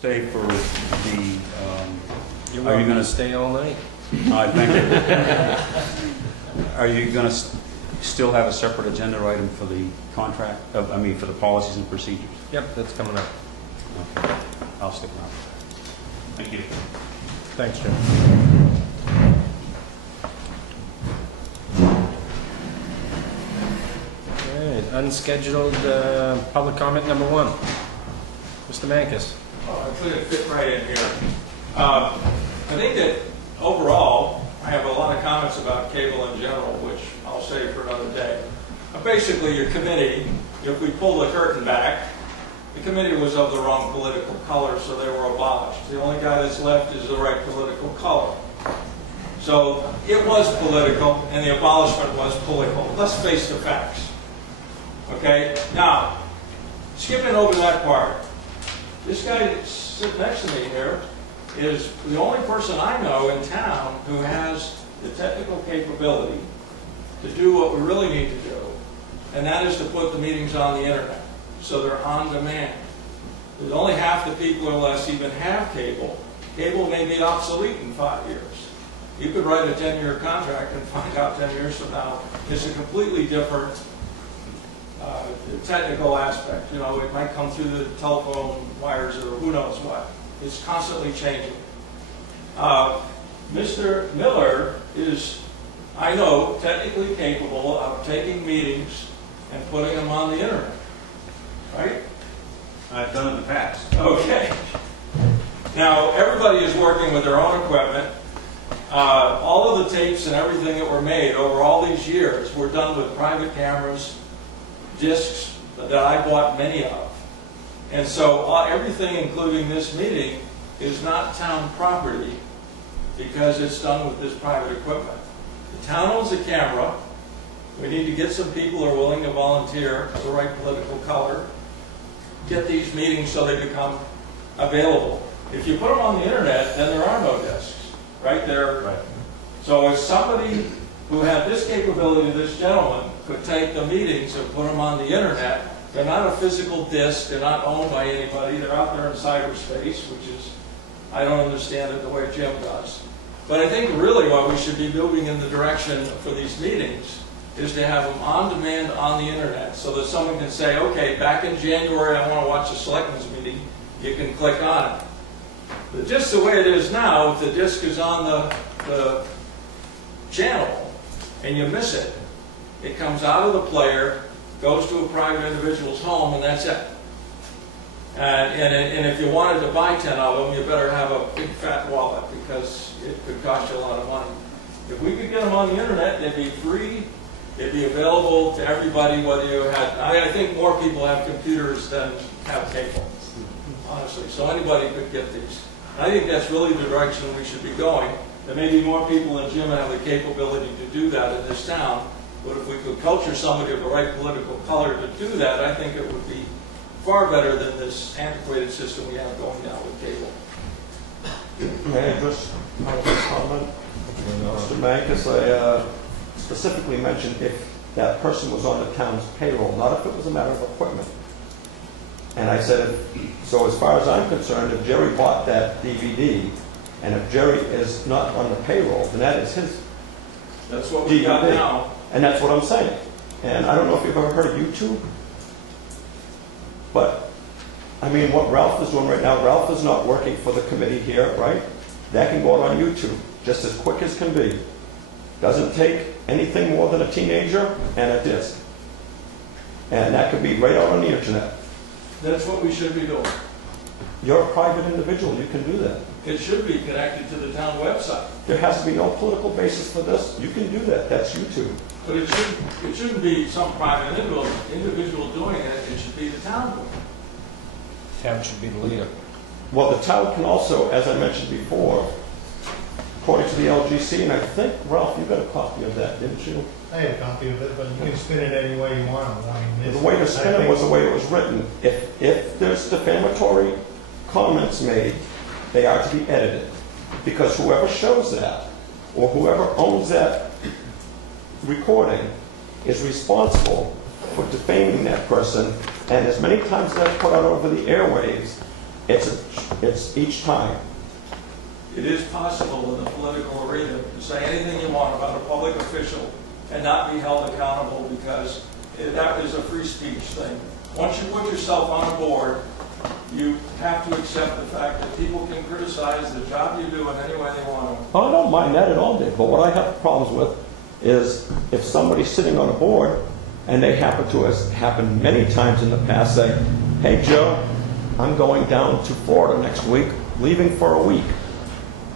stay for the, You're are you welcome going to stay all night. thank you. Are you going to still have a separate agenda item for the contract, I mean, for the policies and procedures? Yep, that's coming up. Okay. I'll stick around. Thank you. Thanks, Jim. All right, unscheduled public comment number 1. Mr. Mankus. Oh, I couldn't fit right in here. I think that overall, I have a lot of comments about cable in general, which I'll save for another day. Basically, your committee, if we pull the curtain back, the committee was of the wrong political color, so they were abolished. The only guy that's left is the right political color. So it was political, and the abolishment was political. Let's face the facts. Okay? Now, skipping over that part, this guy sitting next to me here is the only person I know in town who has the technical capability to do what we really need to do, and that is to put the meetings on the internet, so they're on demand. There's only half the people or less even have cable. Cable may be obsolete in 5 years. You could write a 10-year contract and find out 10 years from now it's a completely different technical aspect. You know, it might come through the telephone wires or who knows what. It's constantly changing. Mr. Miller is, I know, technically capable of taking meetings and putting them on the internet, right? I've done it in the past. Okay. Now, everybody is working with their own equipment. All of the tapes and everything that were made over all these years were done with private cameras, discs that I bought many of. And so everything, including this meeting, is not town property because it's done with this private equipment. The town owns the camera. We need to get some people who are willing to volunteer of the right political color, get these meetings so they become available. If you put them on the internet, then there are no discs, right there. Right. So if somebody who had this capability, this gentleman, could take the meetings and put them on the internet, they're not a physical disc, they're not owned by anybody, they're out there in cyberspace, which is, I don't understand it the way Jim does. But I think really what we should be moving in the direction for these meetings is to have them on demand on the internet so that someone can say, okay, back in January I want to watch a selectmen's meeting, you can click on it. But just the way it is now, if the disc is on the channel and you miss it, it comes out of the player, goes to a private individual's home, and that's it. And if you wanted to buy 10 of them, you better have a big fat wallet because it could cost you a lot of money. If we could get them on the internet, they'd be free, they'd be available to everybody, whether you had, I think more people have computers than have cable, honestly. So anybody could get these. I think that's really the direction we should be going. There may be more people than Jim have the capability to do that in this town, but if we could culture somebody of the right political color to do that, I think it would be far better than this antiquated system we have going now with cable. May I just comment? Mr. Mankus, I specifically mentioned if that person was on the town's payroll, not if it was a matter of equipment. And I said, so as far as I'm concerned, if Jerry bought that DVD, and if Jerry is not on the payroll, then that is his. That's what we got now. And that's what I'm saying. And I don't know if you've ever heard of YouTube, but I mean, what Ralph is doing right now, Ralph is not working for the committee here, right? That can go out on YouTube just as quick as can be. Doesn't take anything more than a teenager and a disc. And that could be right out on the internet. That's what we should be doing. You're a private individual, you can do that. It should be connected to the town website. There has to be no political basis for this. You can do that. That's YouTube. But it shouldn't be some private individual doing it. It should be the town doing it. Town should be the leader. Well, the town can also, as I mentioned before, according to the LGC, and I think, Ralph, you got a copy of that, didn't you? I have a copy of it, but you can spin it any way you want. I mean, The way to spin it was the way it was written. If there's defamatory comments made, they are to be edited. Because whoever shows that, or whoever owns that recording, is responsible for defaming that person. And as many times as that's put out over the airwaves, It's each time. It is possible in the political arena to say anything you want about a public official and not be held accountable because that is a free speech thing. Once you put yourself on a board, you have to accept the fact that people can criticize the job you do in any way they want to. Oh, I don't mind that at all, Dave. But what I have problems with is if somebody's sitting on a board and they happen to, as happened many times in the past, say, hey, Joe, I'm going down to Florida next week, leaving for a week.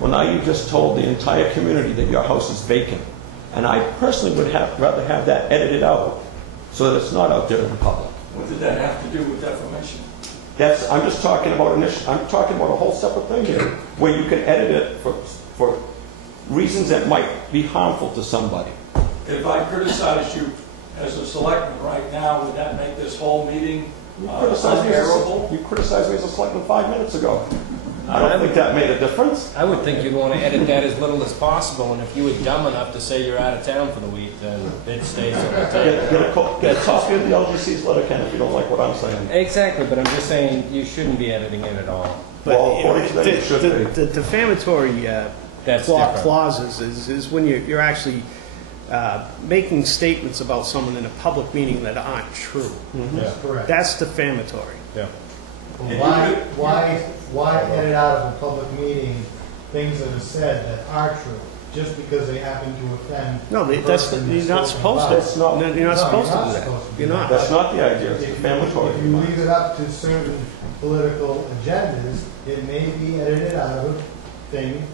Well, now you just told the entire community that your house is vacant. And I personally would rather have that edited out so that it's not out there in the public. What did that have to do with defamation? I'm just talking about I'm talking about a whole separate thing here, where you can edit it for reasons that might be harmful to somebody. If I criticized you as a selectman right now, would that make this whole meeting unbearable? You criticized me as a selectman 5 minutes ago. I don't think that made a difference. I would think you'd want to edit that as little as possible, and if you were dumb enough to say you're out of town for the week, then it stays on the tape. Get a copy of the LGC's letter, Ken, if you don't like what I'm saying. Exactly, but I'm just saying you shouldn't be editing it at all. Well, according to them, it should be. The defamatory That's different. clauses is when you're actually making statements about someone in a public meeting that aren't true. Yeah. Correct. That's defamatory. Yeah. Why edit out of a public meeting things that are said that are true, just because they happen to offend? No, the that's person you're not spoken supposed about? to. That's not- No, you're not supposed to do that. supposed to do You're that. not. That's not the idea. It's If defamatory. you leave it up to certain political agendas, it may be edited out of a thing.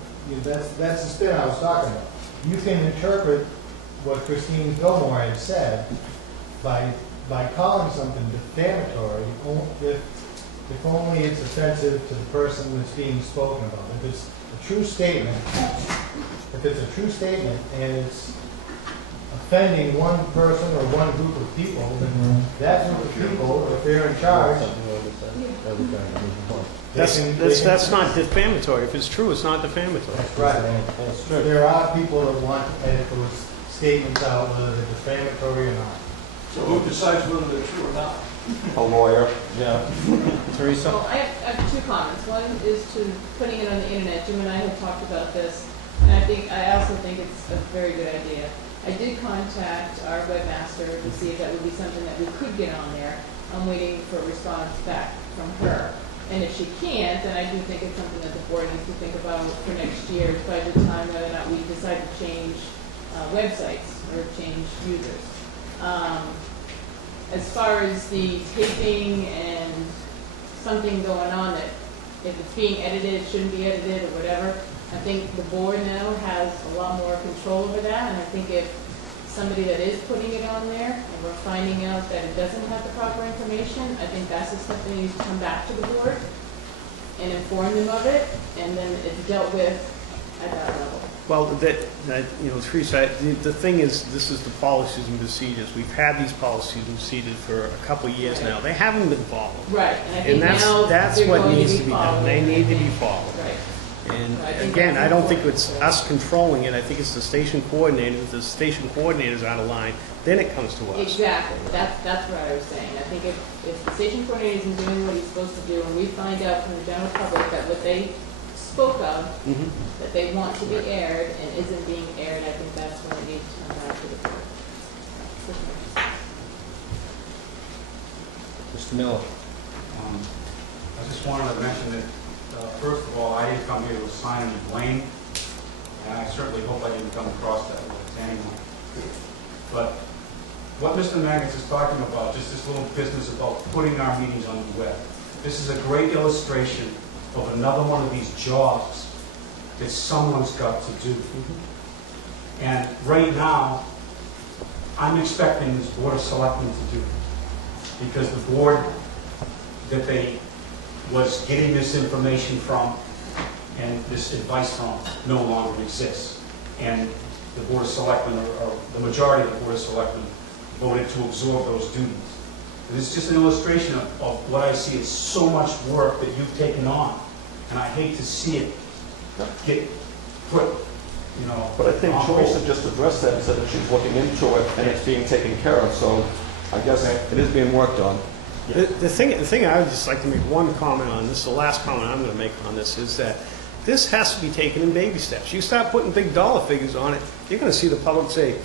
That's the spin I was talking about. You can interpret what Christine Gilmore had said by calling something defamatory if only it's offensive to the person that's being spoken about. If it's a true statement, and it's offending one person or one group of people, then that group of people, if they're in charge, That's not defamatory. If it's true, it's not defamatory. that's right. There are people that want to edit those statements out, whether they're defamatory or not. So who decides whether they're true or not? A lawyer. Yeah. Teresa? Well, I have two comments. One is to putting it on the internet. Jim and I had talked about this, and I also think it's a very good idea. I did contact our webmaster to see if that would be something that we could get on there. I'm waiting for a response back from her. And if she can't, then I do think it's something that the board needs to think about for next year's budget time, whether or not we decide to change websites or change users. As far as the taping and something going on that if it's being edited, it shouldn't be edited or whatever, I think the board now has a lot more control over that, and I think if somebody that is putting it on there and we're finding out that it doesn't have the proper information, I think that's just something that needs to come back to the board and inform them of it, and then it's dealt with at that level. Well, Teresa, the thing is, this is the policies and procedures. We've had these policies and procedures for a couple of years now. They haven't been followed. Right, and I think And now that's they're what going needs to to be be done. followed. They need to be followed. Right. And I think again, that's I don't think important. it's us controlling it. I think it's the station coordinator. If the station coordinator's out of line, then it comes to us. Exactly, that's what I was saying. I think if the station coordinator isn't doing what he's supposed to do, and we find out from the general public that what they spoke of, that they want to be aired and isn't being aired, I think that's when it needs to come back to the board. Mr. Miller? I just wanted to mention that, first of all, I didn't come here to assign any blame, and I certainly hope I didn't come across that way to anyone. But what Mr. Magnus is talking about, just this little business about putting our meetings on the web, this is a great illustration of another one of these jobs that someone's got to do. And right now, I'm expecting this Board of Selectmen to do it, because the board that they was getting this information from and this advice from no longer exists. And the Board of Selectmen, or the majority of the Board of Selectmen, voted to absorb those duties. And it's just an illustration of what I see as so much work that you've taken on. And I hate to see it get put, But I think on Joyce hold. had just addressed that and said that she's looking into it and it's being taken care of. So I guess it is being worked on. The thing I would just like to make one comment on, this is the last comment I'm gonna make on this, is that this has to be taken in baby steps. You start putting big dollar figures on it, you're gonna see the public say,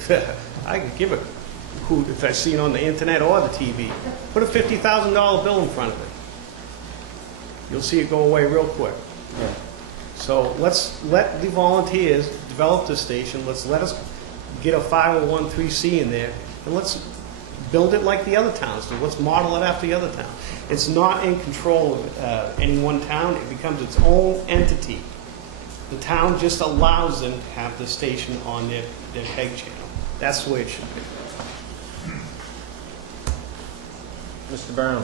I could give a hoot if I see it on the internet or the TV. Put a $50,000 bill in front of it. You'll see it go away real quick. Yeah. So let's let the volunteers develop the station, let us get a 501(c) in there, and let's build it like the other towns do. Let's model it after the other town. It's not in control of any one town. It becomes its own entity. The town just allows them to have the station on their peg channel. That's the way it should be. Mr. Brown?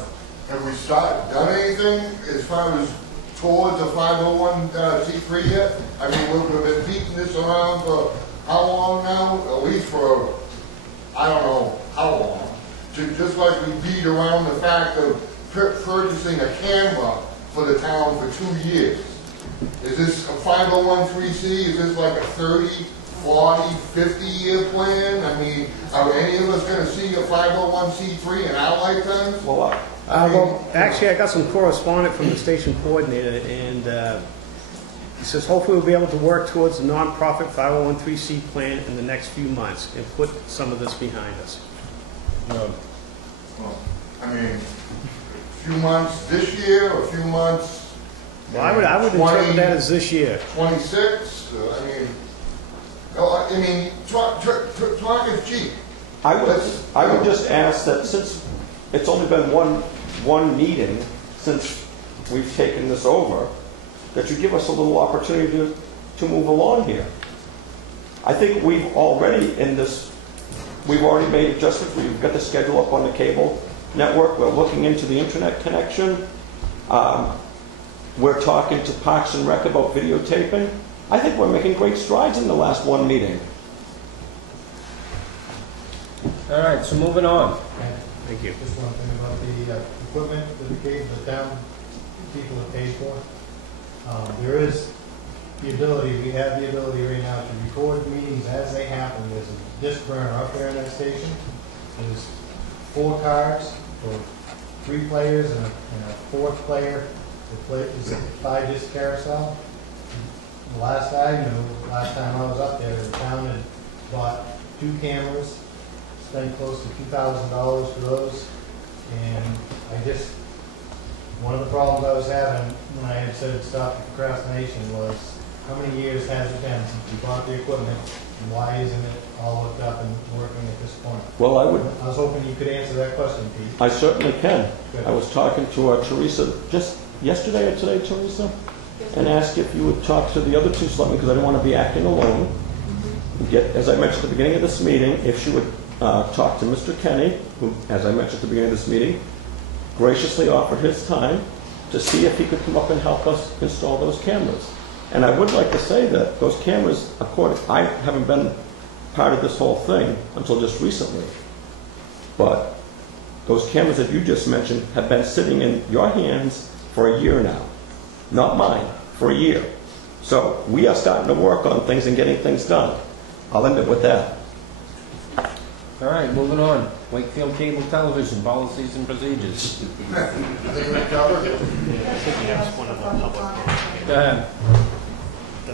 Have we done anything as far as towards a 501c3 yet? I mean, we've been beating this around for how long now? At least for, I don't know how long. Just like we beat around the fact of purchasing a camera for the town for 2 years. Is this a 501c3? Is this like a 30, 40, 50-year plan? I mean, are any of us going to see a 501c3 in our lifetimes? Well, Actually, I got some correspondence from the station coordinator, and he says hopefully we'll be able to work towards a nonprofit 501c plan in the next few months and put some of this behind us. No. Well, I mean, a few months this year, a few months. Well, I would interpret that as this year. 26. I mean, talk is cheap. I would just ask that since it's only been one meeting since we've taken this over, that you give us a little opportunity to move along here. I think we've already made adjustments. We've got the schedule up on the cable network. We're looking into the internet connection. We're talking to Parks and Rec about videotaping. I think we're making great strides in the last one meeting. All right, so moving on. Thank you. Just one thing about the equipment that the town people have paid for. There is the ability, we have the ability right now to record meetings as they happen. There's a disc burner up there in that station. There's 4 cards for 3 players and a 4th player. It's a 5-disc carousel. The last time I was up there, the town had bought 2 cameras, spent close to $2,000 for those, and one of the problems I was having when I had said stop the procrastination was, how many years has it been since we bought the equipment, and why isn't it all hooked up and working at this point? Well, I was hoping you could answer that question, Pete. I certainly can. Good. I was talking to Teresa just yesterday or today, Teresa, and asked if you would talk to the other 2 selectmen, because I didn't want to be acting alone. As I mentioned at the beginning of this meeting, if she would talk to Mr. Kenny, who, as I mentioned at the beginning of this meeting, graciously offered his time to see if he could come up and help us install those cameras. And I would like to say that those cameras, I haven't been part of this whole thing until just recently, but those cameras that you just mentioned have been sitting in your hands for a year now. Not mine, for a year. So we are starting to work on things and getting things done. I'll end it with that. All right, moving on. Wakefield Cable Television Policies and Procedures. I think we have one of the public. Go ahead.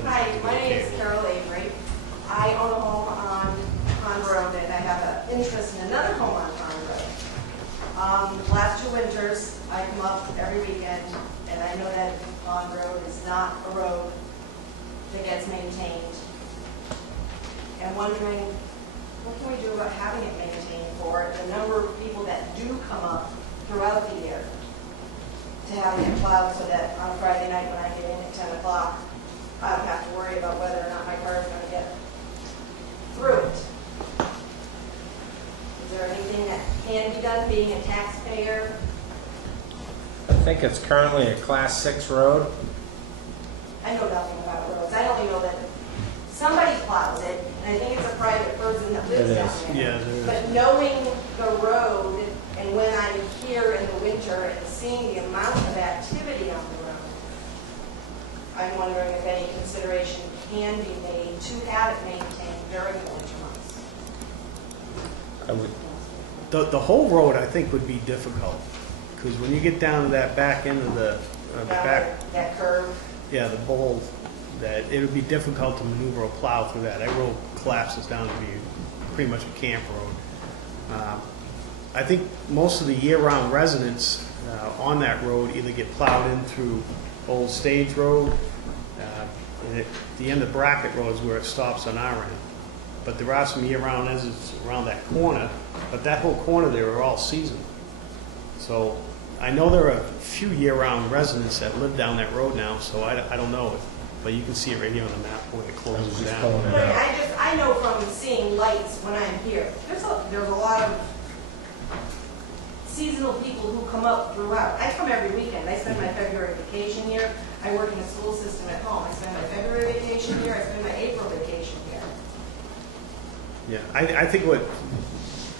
Hi, my name is Carol Avery. I own a home on Pond Road, and I have an interest in another home on Pond Road. The last 2 winters, I come up every weekend, and I know that Pond Road is not a road that gets maintained. And wondering, what can we do about having it maintained for the number of people that do come up throughout the year to have it plowed so that on Friday night when I get in at 10 o'clock, I don't have to worry about whether or not my car is going to get through it. Is there anything that can be done, being a taxpayer? I think it's currently a Class 6 road. I know nothing about roads. I only know that somebody plows it, and I think it's a private person that lives down there. Yeah, there is. But knowing the road, and when I'm here in the winter and seeing the amount of activity on the road, I'm wondering if any consideration can be made to have it maintained during the winter months. I would, The whole road, I think, would be difficult, because when you get down to that back end of the back, That curve. yeah, the bowl, that it would be difficult to maneuver a plow through that. That road collapses down to be pretty much a camp road. I think most of the year-round residents on that road either get plowed in through Old Stage Road, and at the end of Brackett Road is where it stops on our end. But there are some year-round residents around that corner, but that whole corner there are all seasonal. So I know there are a few year-round residents that live down that road now, so I don't know, but you can see it right here on the map where it closes down. But I know from seeing lights when I'm here, there's a lot of seasonal people who come up throughout. I come every weekend. I spend my February vacation here. I work in the school system at home. I spend my February vacation here. I spend my April vacation here. Yeah, I think what,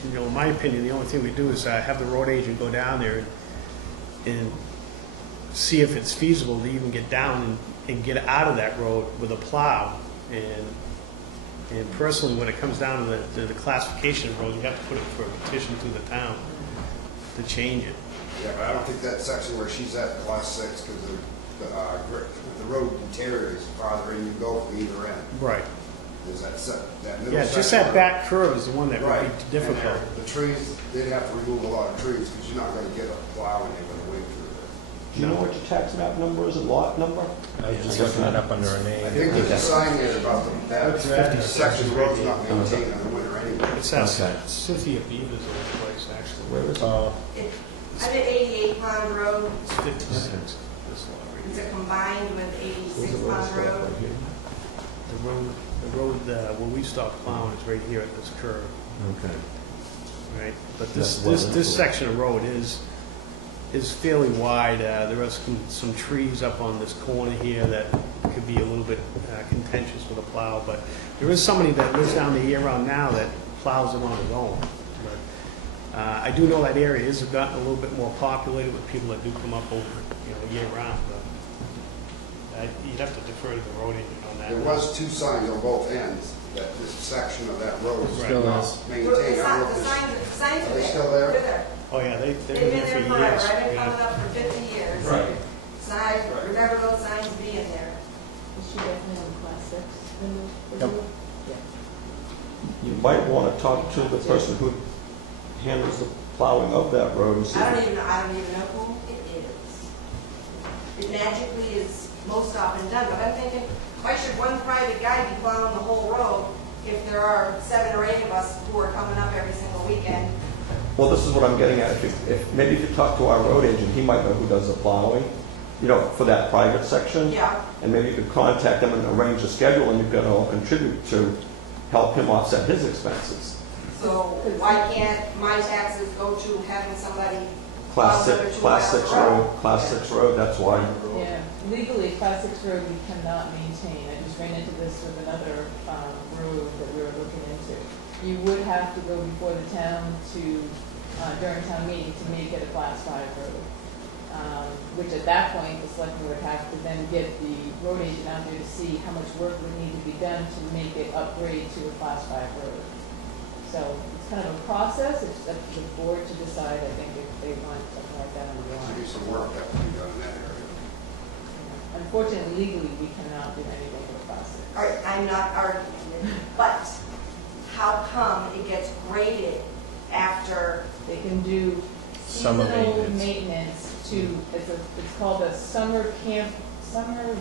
in my opinion, the only thing we do is have the road agent go down there and see if it's feasible to even get down and get out of that road with a plow. And personally, when it comes down to the classification of road, you have to put it for a petition through the town to change it. Yeah, but I don't think that section where she's at, class 6, because the road deteriorates farther in you go from either end. Right. There's that middle Yeah, section. just that back curve is the one that would Right. be difficult. And the trees, they'd have to remove a lot of trees, because you're not gonna get a plow and you're gonna wade through there. Do you know what your tax map number is and lot number? I was just looking that up under a I name. think there's a sign there about that 56 section is of right road's here. not maintained in the winter anyway. It's that Okay. Cynthia Beaver's old place, actually. Where is it? I'm at 88 Pond Road. It's 56, this lot right It's here. a combined with 86 Pond Road. The road where we stopped plowing is right here at this curve, Okay. right? But this That's well section of road is fairly wide. There are some trees up on this corner here that could be a little bit contentious with a plow, but there is somebody that lives down there year-round now that plows it on his own. But I do know that area has gotten a little bit more populated with people that do come up over, year-round. But you'd have to defer to the road agent on that. There was 2 signs on both ends, that this section of that road is Still not is. maintained. I don't know if The it's- signs Are are they there. still there? They're there. Oh, yeah, they've They've been been there there for forever. years. I've been Yeah. coming up for 50 years. Right. So I remember those signs being there. Is she definitely on class 6? Yep. You might want to talk to the person who handles the plowing of that road and see. I don't even know who it is. It magically is most often done, but I'm thinking, why should one private guy be plowing the whole road if there are 7 or 8 of us who are coming up every single weekend? Well, this is what I'm getting at. If maybe if you talk to our road agent, he might know who does the plowing, for that private section. Yeah. And maybe you could contact them and arrange a schedule, and you could all contribute to help him offset his expenses. So why can't my taxes go to having somebody Class plow another 6, 2 class miles 6 of road, class 6 road, that's why. Yeah, legally, class 6 road we cannot maintain. I just ran into this with another road that we were looking into. You would have to go before the town during town meeting to make it a class 5 road. Which at that point, the selectmen would have to then get the road agent out there to see how much work would need to be done to make it upgrade to a class 5 road. So it's kind of a process. It's up to the board to decide, I think, if they want something like that on the There warrant. should be some work that can be done in that area. Unfortunately, legally, we cannot do anything with class 6. All right, I'm not arguing it, but how come it gets graded after? They can do Summer seasonal maintenance. maintenance to, it's called a summer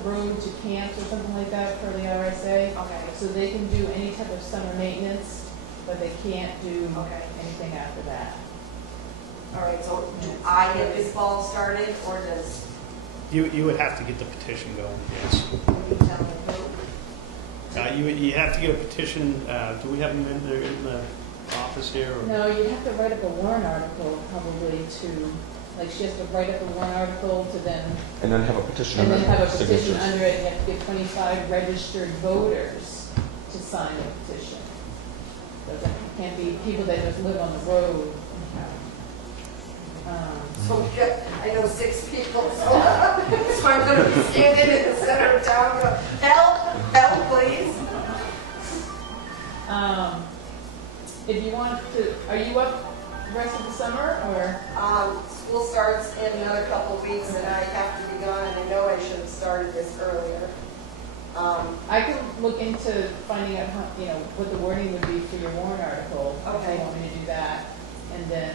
road to camps or something like that for the RSA. Okay. So they can do any type of summer maintenance, but they can't do Okay. anything after that. All right, so do I get this ball started, or does You would have to get the petition going, yes. you tell me who? You have to get a petition, do we have them in the office here? Or? No, you'd have to write up a warrant article probably she has to write up a warrant article to then, And then have a petition and and then have a petition signatures. under it. You have to get 25 registered voters to sign the petition. So it can't be people that just live on the road. So we got, I know 6 people, so I'm gonna be standing in the center of town, go, help, please. If you want to, are you up the rest of the summer or? school starts in another couple of weeks and I have to be gone, and I know I should have started this earlier. I can look into finding out how, what the wording would be for your warrant article. If Okay. you want me to do that. And then,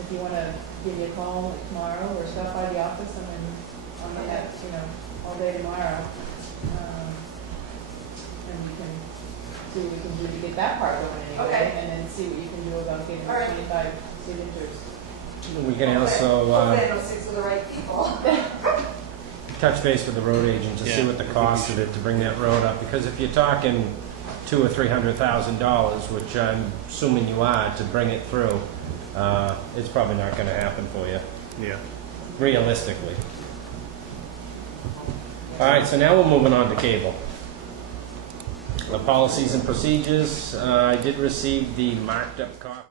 if you want to give me a call tomorrow or stop by the office, and then I'm going to have, all day tomorrow. And we can see what we can do to get that part going anyway. Okay. And then see what you can do about getting All right. 25 signatures. We can also Hopefully I don't stick with the right people. touch base with the road agent to see Yeah, what the I think cost we of it to bring that road up, because if you're talking $200,000 or $300,000, which I'm assuming you are, to bring it through, it's probably not gonna happen for you, Yeah. realistically. All right, so now we're moving on to cable. The policies and procedures, I did receive the marked up copy.